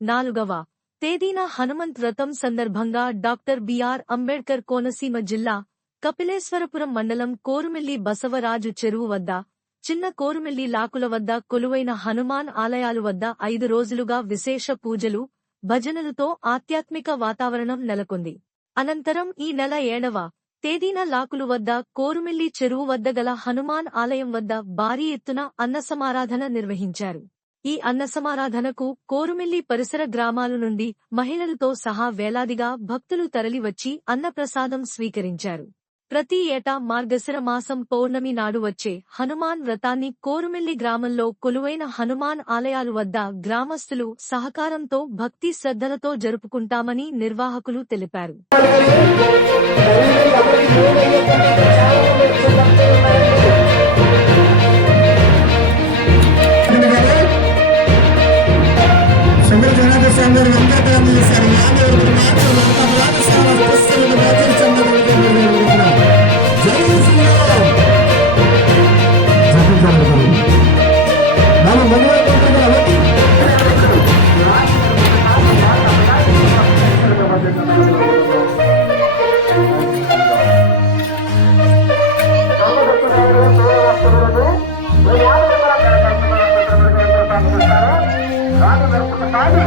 4వ తేదీన హనుమంత్ వ్రతం సందర్భంగా డాక్టర్ బిఆర్ అంబేడ్కర్ కోనసీమ జిల్లా కపిలేశ్వరపురం మండలం కోరుమిల్లి బసవరాజు చెరువు వద్ద చిన్న కోరుమిల్లి లాకుల వద్ద కొలువైన హనుమాన్ ఆలయాలు వద్ద 5 రోజులుగా విశేష పూజలు భజనలతో ఆధ్యాత్మిక వాతావరణం నెలకొంది. అనంతరం ఈ నెల 7వ తేదీన లాకులు వద్ద కోరుమిల్లి చెరువు వద్ద గల హనుమాన్ ఆలయం వద్ద భారీ ఎత్తున అన్నసమారాధన నిర్వహించారు. ఈ అన్నసమారాధనకు కోరుమిల్లి పరిసర గ్రామాల నుండి మహిళలతో సహా వేలాదిగా భక్తులు తరలివచ్చి అన్నప్రసాదం స్వీకరించారు. ప్రతి ఏటా మార్గశిర మాసం పౌర్ణమి నాడు వచ్చే హనుమాన్ వ్రతాన్ని కోరుమిల్లి గ్రామంలో కొలువైన హనుమాన్ ఆలయాలు వద్ద గ్రామస్తులు సహకారంతో భక్తి శ్రద్ధలతో జరుపుకుంటామని నిర్వాహకులు తెలిపారు. రాజు